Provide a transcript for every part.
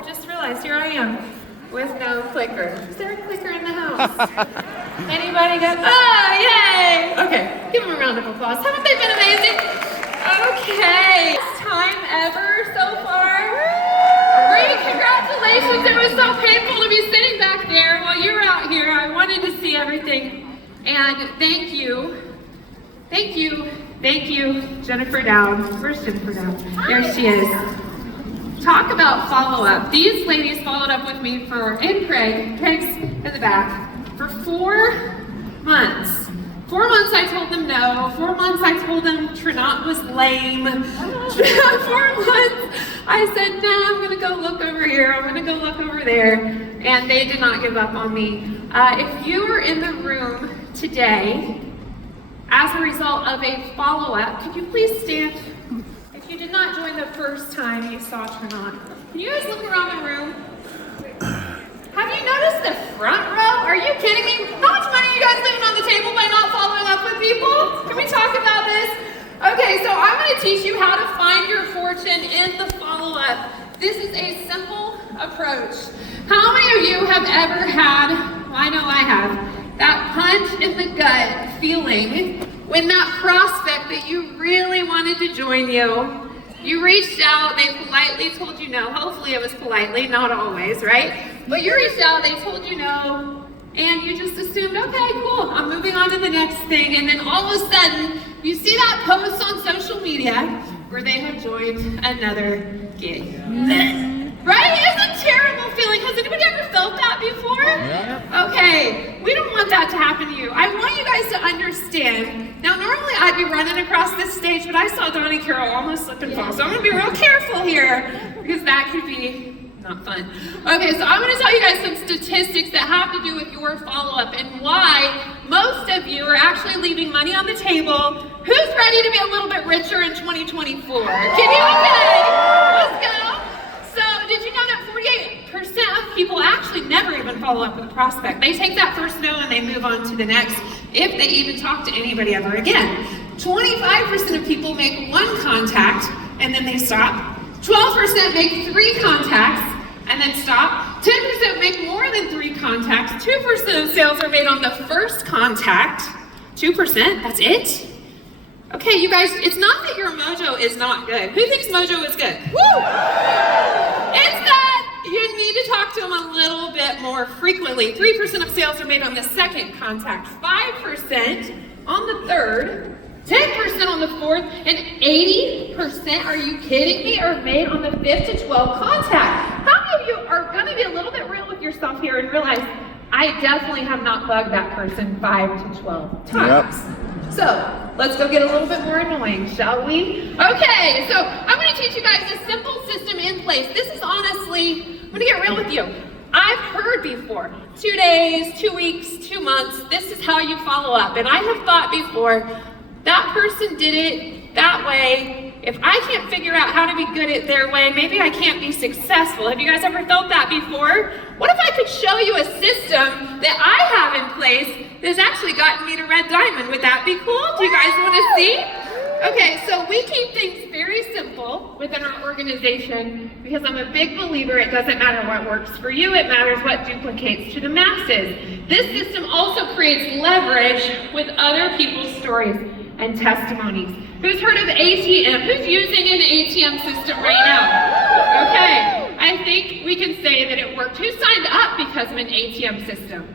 I just realized here I am with no clicker. Is there a clicker in the house? Anybody got, yay! Okay, give them a round of applause. Haven't they been amazing? Okay, best time ever so far. Great, congratulations. It was so painful to be sitting back there while you were out here. I wanted to see everything. And thank you, Jennifer Dowd. Where's Jennifer Dowd? There she is. Talk about follow-up. These ladies followed up with me and Craig's in the back, for 4 months. 4 months I told them no. 4 months I told them Trinot was lame. 4 months I said, no, I'm gonna go look over here. I'm gonna go look over there. And they did not give up on me. If you were in the room today as a result of a follow-up, could you please stand? If you did not join the first time you saw Trinot, can you guys look around the room? Have you noticed the front row? Are you kidding me? How much money are you guys leaving on the table by not following up with people? Can we talk about this? Okay, so I'm going to teach you how to find your fortune in the follow-up. This is a simple approach. How many of you have ever had, well, I know I have, that punch in the gut feeling when that prospect that you really wanted to join you reached out, they politely told you no. Hopefully it was politely, not always, right? But you reached out, they told you no, and you just assumed, okay, cool, I'm moving on to the next thing. And then all of a sudden, you see that post on social media where they have joined another gig. Right? It's a terrible feeling. Has anybody ever felt that before? Yeah. Okay, we don't want that to happen to you. I want you guys to understand. Now, normally I'd be running across this stage, but I saw Donnie Carroll almost slip and fall. So I'm gonna be real careful here because that could be not fun. Okay, so I'm gonna tell you guys some statistics that have to do with your follow-up and why most of you are actually leaving money on the table. Who's ready to be a little bit richer in 2024? Can you? Okay, let's go. So, did you know that 48% of people actually never even follow up with a prospect? They take that first no and they move on to the next, if they even talk to anybody ever again. 25% of people make 1 contact and then they stop. 12% make 3 contacts and then stop. 10% make more than 3 contacts. 2% of sales are made on the first contact. 2%, that's it? Okay, you guys, it's not that your mojo is not good. Who thinks mojo is good? Woo! It's that you need to talk to them a little bit more frequently. 3% of sales are made on the second contact, 5% on the third, 10% on the fourth, and 80%, are you kidding me, are made on the 5th to 12th contact. How many of you are gonna be a little bit real with yourself here and realize, I definitely have not bugged that person 5 to 12 times. Yep. So, let's go get a little bit more annoying, shall we? Okay, so I'm gonna teach you guys a simple system in place. This is honestly, I'm gonna get real with you. I've heard before, 2 days, 2 weeks, 2 months, this is how you follow up. And I have thought before, that person did it that way. If I can't figure out how to be good at their way, maybe I can't be successful. Have you guys ever felt that before? What if I could show you a system that I have in place that's actually gotten me to Red Diamond? Would that be cool? Do you guys want to see? Okay, so we keep things very simple within our organization because I'm a big believer it doesn't matter what works for you, it matters what duplicates to the masses. This system also creates leverage with other people's stories and testimonies. Who's heard of ATM? Who's using an ATM system right now? Okay, I think we can say that it worked. Who signed up because of an ATM system?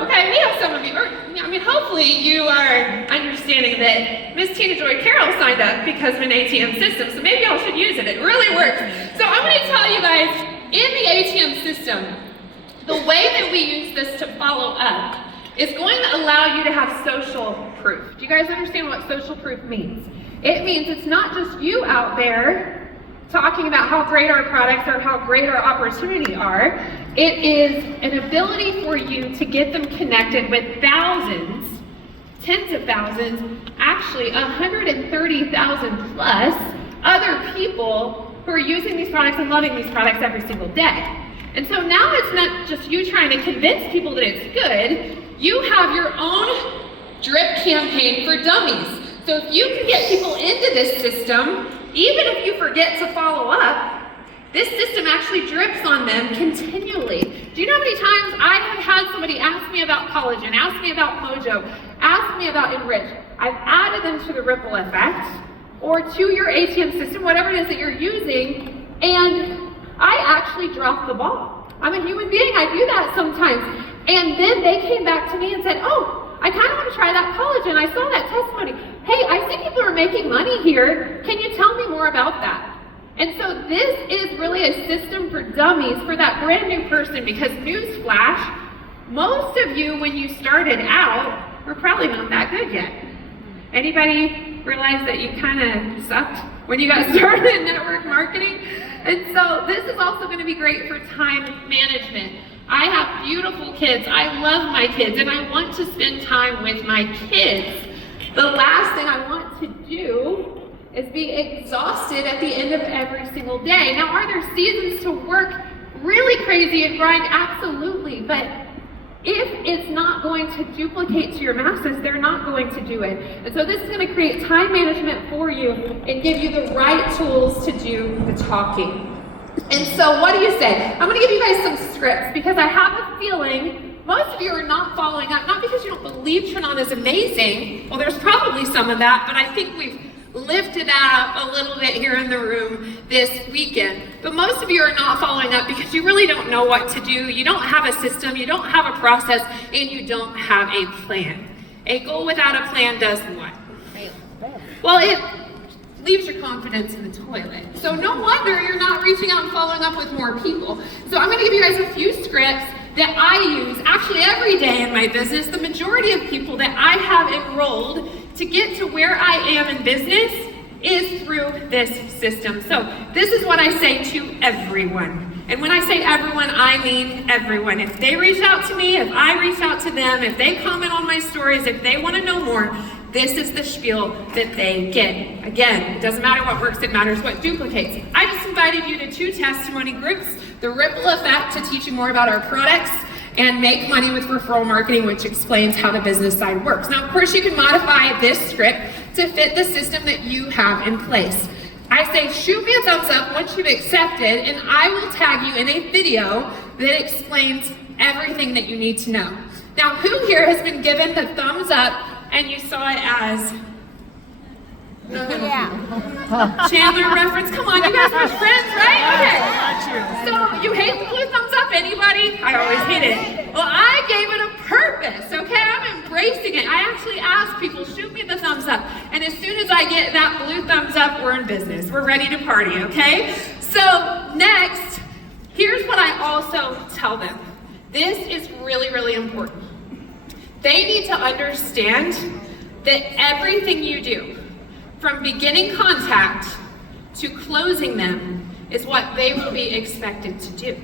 Okay, we have some of you, hopefully you are understanding that Miss Tina Joy Carroll signed up because of an ATM system, so maybe y'all should use it. It really works. So I'm going to tell you guys, in the ATM system, the way that we use this to follow up is going to allow you to have social proof. Do you guys understand what social proof means? It means it's not just you out there talking about how great our products are, how great our opportunity are. It is an ability for you to get them connected with thousands, tens of thousands, actually 130,000 plus other people who are using these products and loving these products every single day. And so now it's not just you trying to convince people that it's good, you have your own drip campaign for dummies. So if you can get people into this system, even if you forget to follow up, this system actually actually drips on them continually. Do you know how many times I have had somebody ask me about collagen, ask me about Mojo, ask me about Enrich? I've added them to the Ripple Effect or to your ATM system, whatever it is that you're using, and I actually dropped the ball. I'm a human being, I do that sometimes. And then they came back to me and said, oh, I kind of want to try that collagen. I saw that testimony. Hey, I see people are making money here. Can you tell me more about that? And so this is really a system for dummies for that brand new person, because newsflash, most of you when you started out were probably not that good yet. Anybody realize that you kind of sucked when you got started in network marketing? And so this is also going to be great for time management. I have beautiful kids. I love my kids and I want to spend time with my kids. The last thing I want to do is be exhausted at the end of every single day. Now, are there seasons to work really crazy and grind? Absolutely, but if it's not going to duplicate to your masses, they're not going to do it. And so this is going to create time management for you and give you the right tools to do the talking. And so what do you say? I'm going to give you guys some scripts because I have a feeling most of you are not following up, not because you don't believe Trenon is amazing. Well, there's probably some of that, but I think we've lifted that up a little bit here in the room this weekend. But most of you are not following up because you really don't know what to do. You don't have a system, you don't have a process, and you don't have a plan. A goal without a plan does what? Well, it leaves your confidence in the toilet. So no wonder you're not reaching out and following up with more people. So I'm gonna give you guys a few scripts that I use actually every day in my business. The majority of people that I have enrolled to get to where I am in business is through this system. So this is what I say to everyone. And when I say everyone, I mean everyone. If they reach out to me, if I reach out to them, if they comment on my stories, if they want to know more, this is the spiel that they get. Again, it doesn't matter what works, it matters what duplicates. I just invited you to 2 testimony groups, the Ripple Effect to teach you more about our products, and Make Money with Referral Marketing, which explains how the business side works. Now, of course, you can modify this script to fit the system that you have in place. I say, shoot me a thumbs up once you've accepted, and I will tag you in a video that explains everything that you need to know. Now, who here has been given the thumbs up and you saw it as Chandler reference? Come on, you guys are friends, right? Okay. So you hate the blue thumbs up, anybody? I always hate it. Well, I gave it a purpose, okay? I'm embracing it. I actually ask people, shoot me the thumbs up. And as soon as I get that blue thumbs up, we're in business. We're ready to party, okay? So next, here's what I also tell them. This is really, really important. They need to understand that everything you do, from beginning contact to closing them, is what they will be expected to do.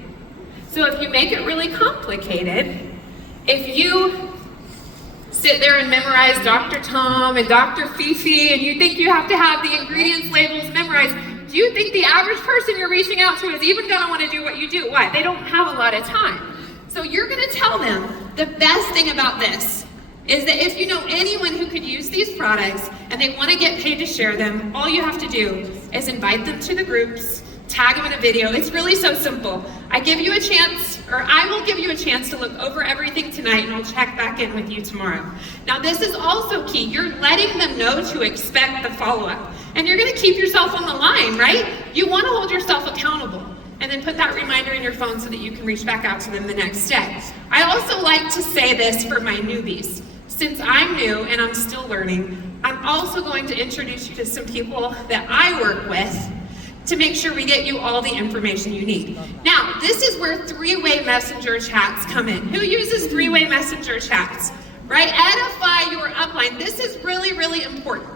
So if you make it really complicated, if you sit there and memorize Dr. Tom and Dr. Fifi and you think you have to have the ingredients labels memorized, do you think the average person you're reaching out to is even gonna wanna do what you do? Why? They don't have a lot of time. So you're gonna tell them the best thing about this is that if you know anyone who could use these products and they want to get paid to share them, all you have to do is invite them to the groups, tag them in a video. It's really so simple. I give you a chance, or I will give you a chance to look over everything tonight and I'll check back in with you tomorrow. Now this is also key. You're letting them know to expect the follow-up. And you're gonna keep yourself on the line, right? You wanna hold yourself accountable. And then put that reminder in your phone so that you can reach back out to them the next day. I also like to say this for my newbies. Since I'm new and I'm still learning, I'm also going to introduce you to some people that I work with to make sure we get you all the information you need. Now, this is where 3-way messenger chats come in. Who uses 3-way messenger chats? Right? Edify your upline. This is really, really important.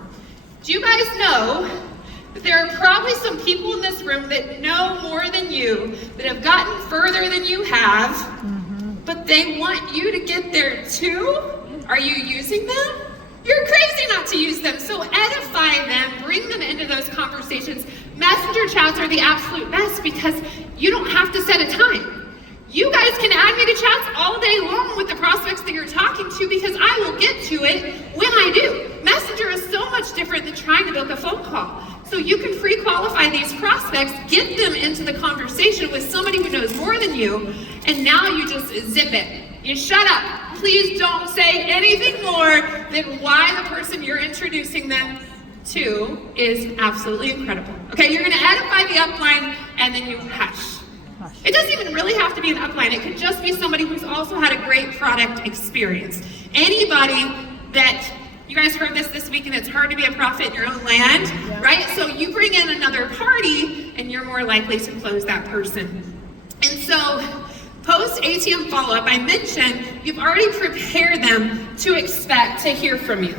Do you guys know that there are probably some people in this room that know more than you, that have gotten further than you have, but they want you to get there too? Are you using them? You're crazy not to use them. So edify them, bring them into those conversations. Messenger chats are the absolute best because you don't have to set a time. You guys can add me to chats all day long with the prospects that you're talking to because I will get to it when I do. Messenger is so much different than trying to book a phone call. So you can pre-qualify these prospects, get them into the conversation with somebody who knows more than you, and now you just zip it. You shut up. Please don't say anything more than why the person you're introducing them to is absolutely incredible. Okay, you're gonna edify the upline and then you hush. It doesn't even really have to be an upline. It could just be somebody who's also had a great product experience. Anybody that, you guys heard this week, and it's hard to be a prophet in your own land, right? So you bring in another party and you're more likely to close that person. And so post ATM follow-up, I mentioned you've already prepared them to expect to hear from you.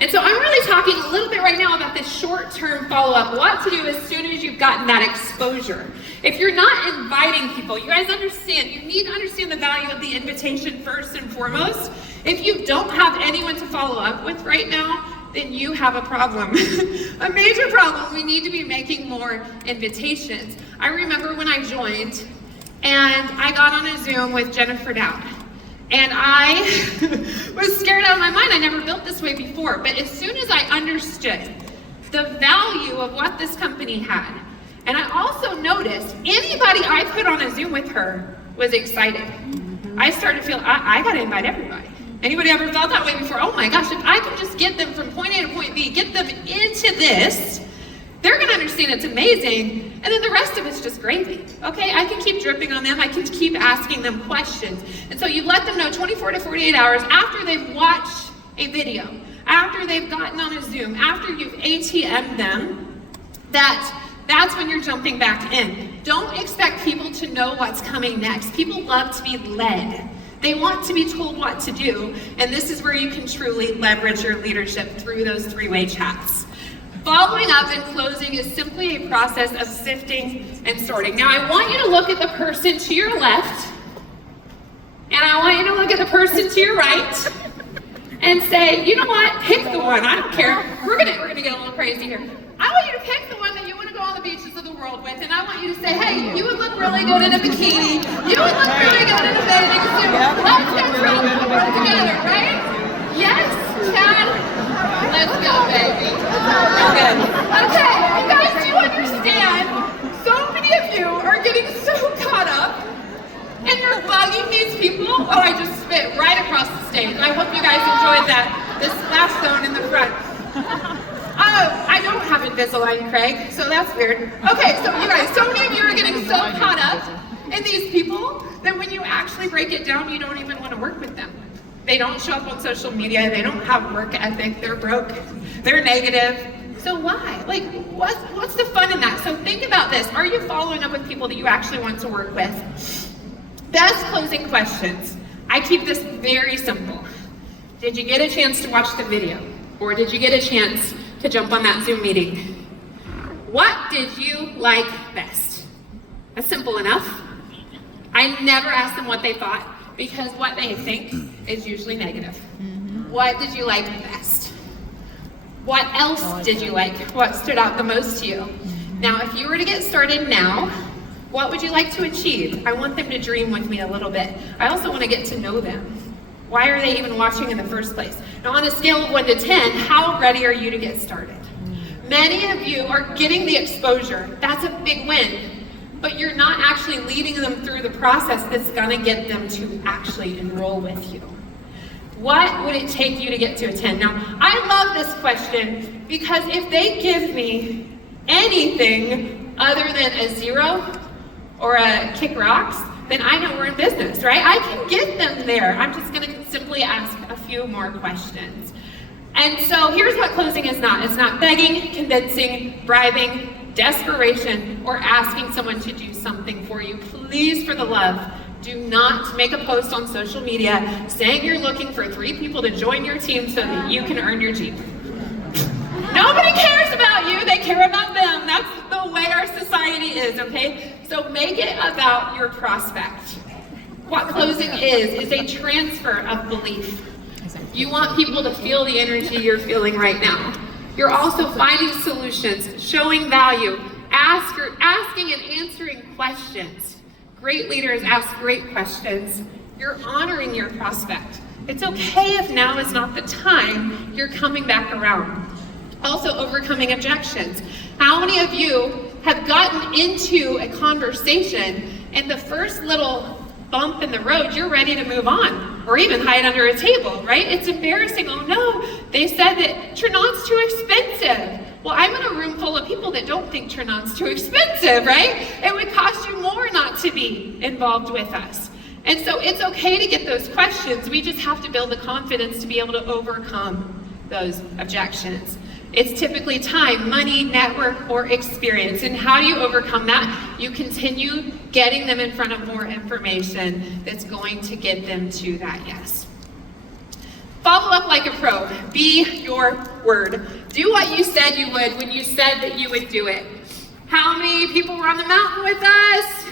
And so I'm really talking a little bit right now about this short-term follow-up, what to do as soon as you've gotten that exposure. If you're not inviting people, you guys understand, you need to understand the value of the invitation first and foremost. If you don't have anyone to follow up with right now, then you have a problem, a major problem. We need to be making more invitations. I remember when I joined, and I got on a Zoom with Jennifer Dowd. And I was scared out of my mind. I never built this way before. But as soon as I understood the value of what this company had, and I also noticed anybody I put on a Zoom with her was excited. I started to feel, I gotta invite everybody. Anybody ever felt that way before? Oh my gosh, if I can just get them from point A to point B, get them into this, they're gonna understand it's amazing, and then the rest of it's just gravy, okay? I can keep dripping on them, I can keep asking them questions. And so you let them know 24 to 48 hours after they've watched a video, after they've gotten on a Zoom, after you've ATM'd them, that's when you're jumping back in. Don't expect people to know what's coming next. People love to be led. They want to be told what to do, and this is where you can truly leverage your leadership through those three-way chats. Following up and closing is simply a process of sifting and sorting. Now, I want you to look at the person to your left, and I want you to look at the person to your right, and say, you know what, pick the one, I don't care. We're gonna get a little crazy here. I want you to pick the one that you want to go on the beaches of the world with, and I want you to say, hey, you would look really good in a bikini, you would look really good in a bathing suit, let's get travel the world together, right? Yes, Chad? Let's go, baby. Okay. Okay, you guys do understand, so many of you are getting so caught up and you're bugging these people. Oh, I just spit right across the stage. I hope you guys enjoyed that, this splash zone in the front. Oh, I don't have Invisalign, Craig, so that's weird. Okay, so you guys, so many of you are getting so caught up in these people that when you actually break it down, you don't even want to work with them. They don't show up on social media, they don't have work ethic, they're broke, they're negative. So why? Like, what's the fun in that? So think about this. Are you following up with people that you actually want to work with? Best closing questions. I keep this very simple. Did you get a chance to watch the video? Or did you get a chance to jump on that Zoom meeting? What did you like best? That's simple enough. I never ask them what they thought, because what they think is usually negative. What did you like best? What else did you like? What stood out the most to you? Now, if you were to get started now, what would you like to achieve? I want them to dream with me a little bit. I also want to get to know them. Why are they even watching in the first place? Now, on a scale of 1 to 10, how ready are you to get started? Many of you are getting the exposure. That's a big win. But you're not actually leading them through the process that's gonna get them to actually enroll with you. What would it take you to get to a 10? Now, I love this question because if they give me anything other than a 0 or a kick rocks, then I know we're in business, right? I can get them there. I'm just gonna simply ask a few more questions. And so here's what closing is not. It's not begging, convincing, bribing, desperation, or asking someone to do something for you. Please, for the love, do not make a post on social media saying you're looking for 3 people to join your team so that you can earn your Jeep. Nobody cares about you, they care about them. That's the way our society is, okay? So make it about your prospect. What closing is a transfer of belief. You want people to feel the energy you're feeling right now. You're also finding solutions, showing value, asking and answering questions. Great leaders ask great questions. You're honoring your prospect. It's okay if now is not the time, you're coming back around. Also overcoming objections. How many of you have gotten into a conversation and the first little bump in the road, you're ready to move on, or even hide under a table, right? It's embarrassing. Oh no, they said that Trinon's too expensive. Well, I'm in a room full of people that don't think Trinon's too expensive, right? It would cost you more not to be involved with us. And so it's okay to get those questions. We just have to build the confidence to be able to overcome those objections. It's typically time, money, network, or experience. And how do you overcome that? You continue getting them in front of more information that's going to get them to that yes. Follow up like a pro. Be your word. Do what you said you would when you said that you would do it. How many people were on the mountain with us?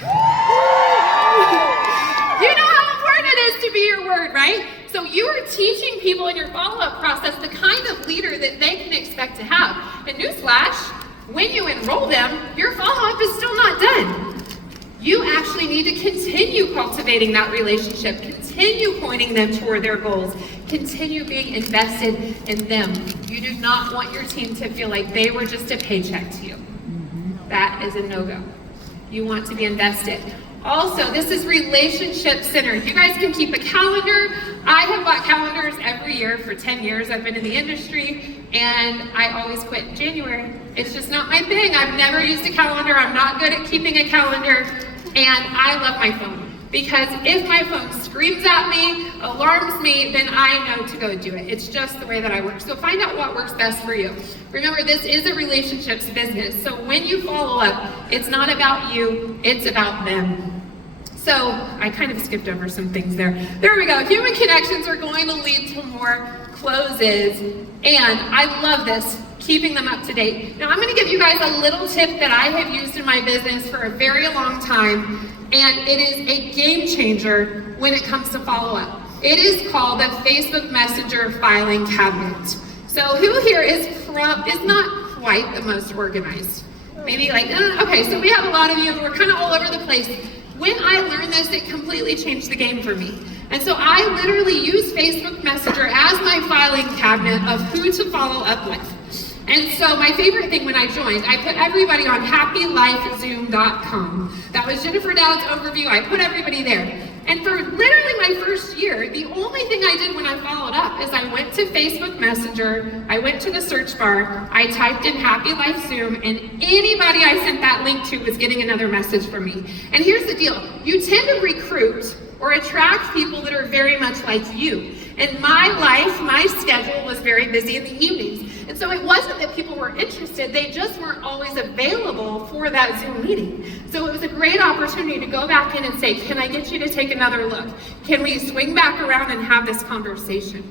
You know how important it is to be your word, right? So you are teaching people in your follow-up process the kind of leader that they can expect to have. And newsflash, when you enroll them, your follow-up is still not done. You actually need to continue cultivating that relationship, continue pointing them toward their goals, continue being invested in them. You do not want your team to feel like they were just a paycheck to you. That is a no-go. You want to be invested. Also, this is relationship centered. You guys can keep a calendar. I have bought calendars every year for 10 years. I've been in the industry, and I always quit in January. It's just not my thing. I've never used a calendar. I'm not good at keeping a calendar, and I love my phone. Because if my phone screams at me, alarms me, then I know to go do it. It's just the way that I work. So find out what works best for you. Remember, this is a relationships business. So when you follow up, it's not about you, it's about them. So I kind of skipped over some things there. There we go. Human connections are going to lead to more closes. And I love this, keeping them up to date. Now I'm going to give you guys a little tip that I have used in my business for a very long time. And it is a game changer when it comes to follow-up. It is called the Facebook Messenger filing cabinet. So who here is not quite the most organized? Maybe like, okay, so we have a lot of you who are kind of all over the place. When I learned this, it completely changed the game for me. And so I literally use Facebook Messenger as my filing cabinet of who to follow up with. And so my favorite thing when I joined, I put everybody on happylifezoom.com. That was Jennifer Dowd's overview. I put everybody there. And for literally my first year, the only thing I did when I followed up is I went to Facebook Messenger, I went to the search bar, I typed in Happy Life Zoom, and anybody I sent that link to was getting another message from me. And here's the deal. You tend to recruit or attract people that are very much like you. And my life, my schedule was very busy in the evenings. And so it wasn't that people were interested, they just weren't always available for that Zoom meeting. So it was a great opportunity to go back in and say, can I get you to take another look? Can we swing back around and have this conversation?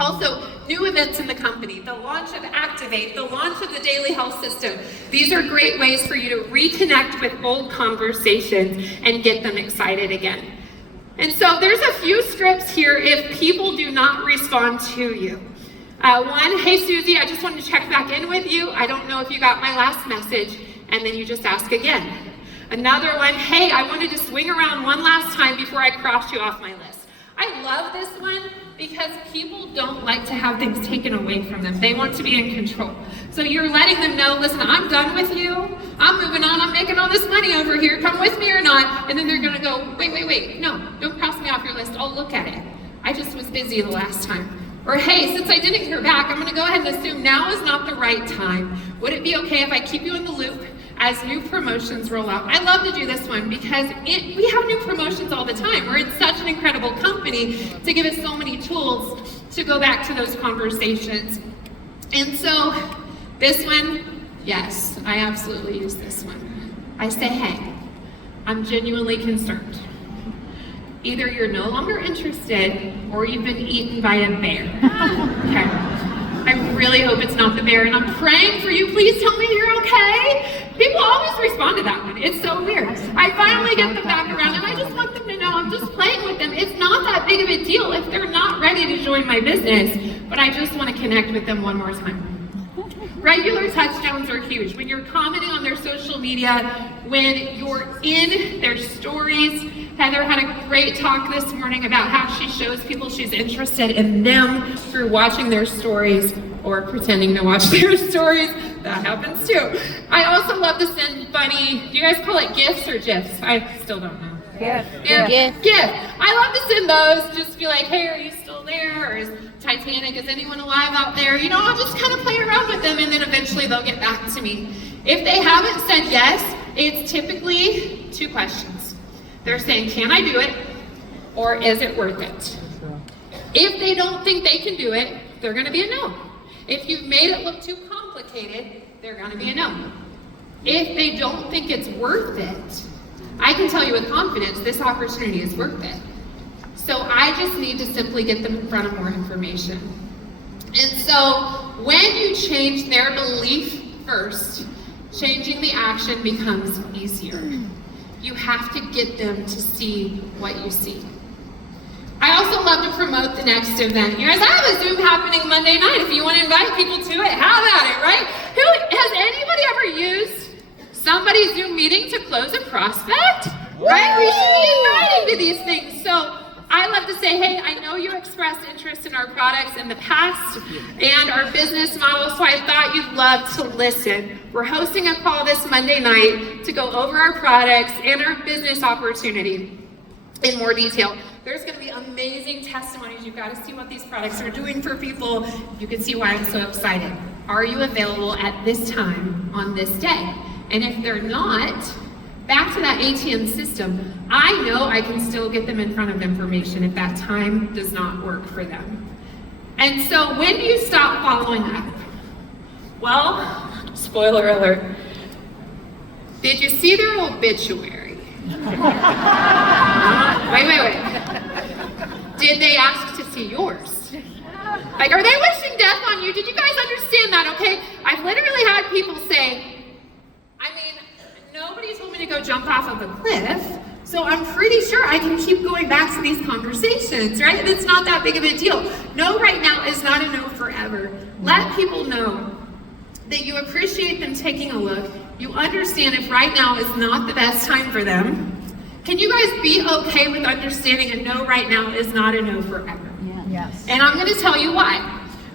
Also, new events in the company, the launch of Activate, the launch of the Daily Health System. These are great ways for you to reconnect with old conversations and get them excited again. And so there's a few scripts here if people do not respond to you. One, hey Susie, I just wanted to check back in with you. I don't know if you got my last message, and then you just ask again. Another one, hey, I wanted to swing around one last time before I crossed you off my list. I love this one because people don't like to have things taken away from them. They want to be in control. So you're letting them know, listen, I'm done with you. I'm moving on. I'm making all this money over here. Come with me or not. And then they're going to go, wait. No, don't cross me off your list. I'll look at it. I just was busy the last time. Or hey, since I didn't hear back, I'm going to go ahead and assume now is not the right time. Would it be okay if I keep you in the loop as new promotions roll out? I love to do this one because we have new promotions all the time. We're in such an incredible company to give us so many tools to go back to those conversations. And so this one, yes, I absolutely use this one. I say, hey, I'm genuinely concerned. Either you're no longer interested or you've been eaten by a bear. Okay. I really hope it's not the bear, and I'm praying for you. Please tell me you're okay. People always respond to that one. It's so weird. I finally get them back around, and I just want them to know I'm just playing with them. It's not that big of a deal if they're not ready to join my business, but I just want to connect with them one more time. Regular touchdowns are huge. When you're commenting on their social media, when you're in their stories. Heather had a great talk this morning about how she shows people she's interested in them through watching their stories or pretending to watch their stories. That happens too. I also love to send funny, do you guys call it GIFs or GIFs? I still don't know. Yeah. GIF. I love to send those, just be like, hey, are you still there? Or is Titanic, is anyone alive out there? You know, I'll just kind of play around with them and then eventually they'll get back to me. If they haven't said yes, it's typically 2 questions. They're saying, can I do it? Or is it worth it? If they don't think they can do it, they're gonna be a no. If you've made it look too complicated, they're gonna be a no. If they don't think it's worth it, I can tell you with confidence, this opportunity is worth it. So I just need to simply get them in front of more information. And so when you change their belief first, changing the action becomes easier. You have to get them to see what you see. I also love to promote the next event. You guys, I have a Zoom happening Monday night. If you want to invite people to it, how about it, right? Has anybody ever used somebody's Zoom meeting to close a prospect? Right? We should be inviting to these things. So I love to say, hey, I know you expressed interest in our products in the past and our business model, so I thought you'd love to listen. We're hosting a call this Monday night to go over our products and our business opportunity in more detail. There's going to be amazing testimonies. You've got to see what these products are doing for people. You can see why I'm so excited. Are you available at this time on this day? And if they're not, back to that ATM system, I know I can still get them in front of information if that time does not work for them. And so when do you stop following up? Well, spoiler alert. Did you see their obituary? Wait. Did they ask to see yours? Like, are they wishing death on you? Did you guys understand that, okay? I've literally had people say, nobody told me to go jump off of a cliff, so I'm pretty sure I can keep going back to these conversations, right? It's not that big of a deal. No right now is not a no forever. Let people know that you appreciate them taking a look. You understand if right now is not the best time for them. Can you guys be okay with understanding a no right now is not a no forever? Yeah. Yes. And I'm gonna tell you why.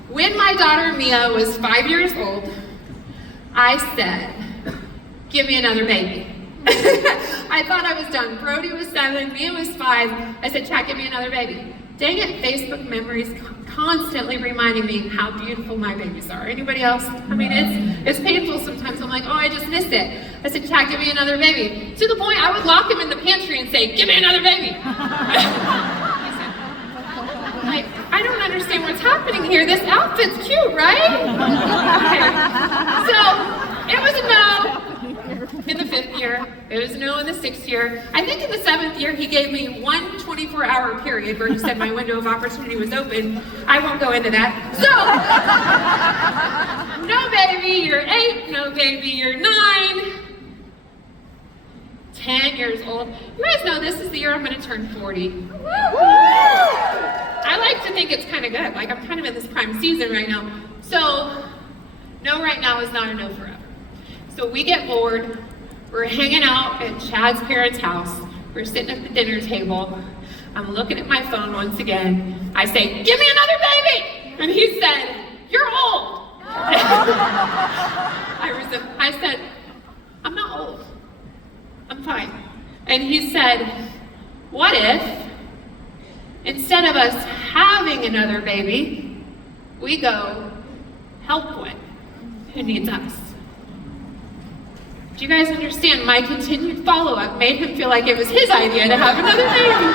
When my daughter Mia was 5 years old, I said, give me another baby. I thought I was done. Brody was 7, Mia was 5. I said, Chad, give me another baby. Dang it, Facebook memories constantly reminding me how beautiful my babies are. Anybody else? I mean, it's painful sometimes. I'm like, oh, I just missed it. I said, Chad, give me another baby. To the point I would lock him in the pantry and say, give me another baby. Like, I don't understand what's happening here. This outfit's cute, right? Okay. So, it was a no in the 5th year. It was a no in the 6th year. I think in the 7th year, he gave me one 24-hour period where he said my window of opportunity was open. I won't go into that. So, no baby, you're 8. No baby, you're 9. 10 years old. You guys know this is the year I'm going to turn 40. I like to think it's kind of good. Like, I'm kind of in this prime season right now. So, no right now is not a no forever. So we get bored. We're hanging out at Chad's parents' house. We're sitting at the dinner table. I'm looking at my phone once again. I say, give me another baby! And he said, you're old. I said, I'm not old. I'm fine. And he said, what if, instead of us having another baby, we go help one who needs us? Do you guys understand? My continued follow-up made him feel like it was his idea to have another baby.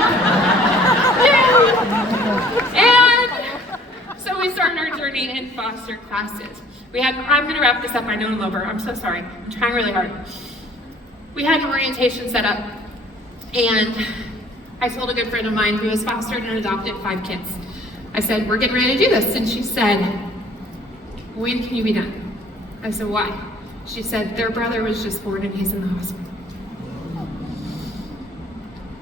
And so we started our journey in foster classes. I'm gonna wrap this up, I know I'm over, I'm so sorry. I'm trying really hard. We had an orientation set up, and I told a good friend of mine who has fostered and adopted 5 kids. I said, we're getting ready to do this. And she said, when can you be done? I said, why? She said, their brother was just born and he's in the hospital.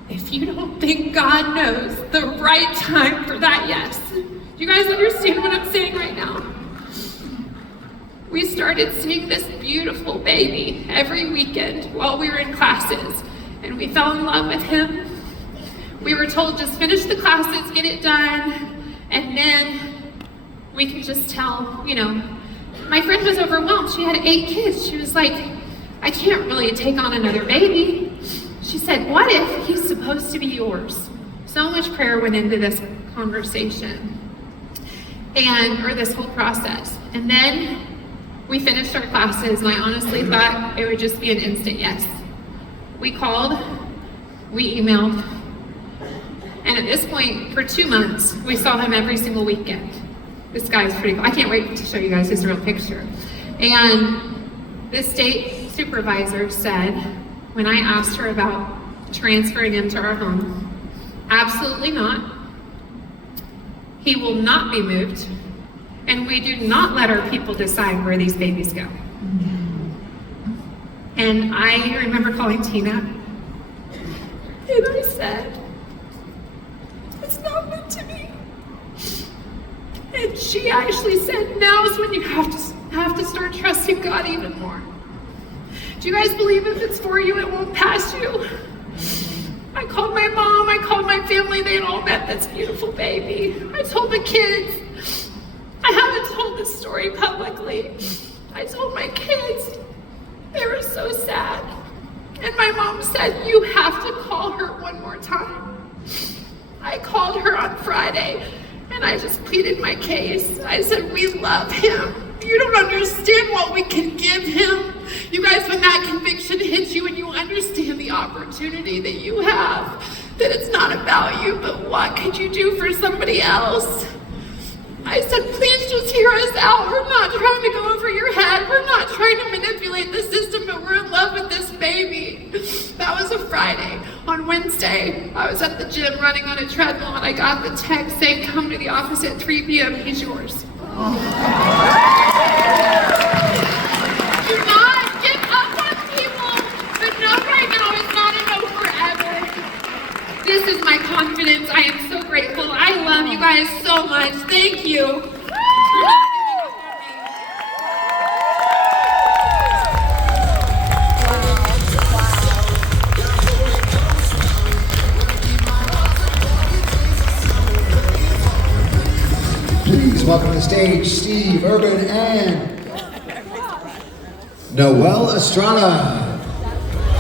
If you don't think God knows the right time for that yes, do you guys understand what I'm saying right now? we started seeing this beautiful baby every weekend while we were in classes, and we fell in love with him. We were told just finish the classes, get it done, and then we can just tell, you know. My friend was overwhelmed. She had 8 kids. She was like, I can't really take on another baby. She said, what if he's supposed to be yours? So much prayer went into this conversation or this whole process. And then we finished our classes, and I honestly thought it would just be an instant yes. We called, we emailed, and at this point, for 2 months, we saw him every single weekend. This guy's pretty cool. I can't wait to show you guys his real picture. And the state supervisor said, when I asked her about transferring him to our home, absolutely not. He will not be moved, and we do not let our people decide where these babies go. And I remember calling Tina, and I said, it's not meant to be. And she actually said, now is when you have to start trusting God even more. Do you guys believe if it's for you, it won't pass you? I called my mom, I called my family, they had all met this beautiful baby. I told the kids. I haven't told this story publicly. I told my kids. They were so sad. And my mom said, you have to call her one more time. I called her on Friday, and I just pleaded my case. I said, we love him. You don't understand what we can give him. You guys, when that conviction hits you and you understand the opportunity that you have, that it's not about you, but what could you do for somebody else? I said, please just hear us out. We're not trying to go over your head. We're not trying to manipulate the system, but we're in love with this baby. That was a Friday. On Wednesday, I was at the gym running on a treadmill, and I got the text saying, come to the office at 3 p.m. He's yours. Do not give up on people, but know right now it's not a no forever. This is my confidence. I am so grateful. I love you guys so much. Thank you. Please welcome to the stage Steve Urban and Noelle Estrada.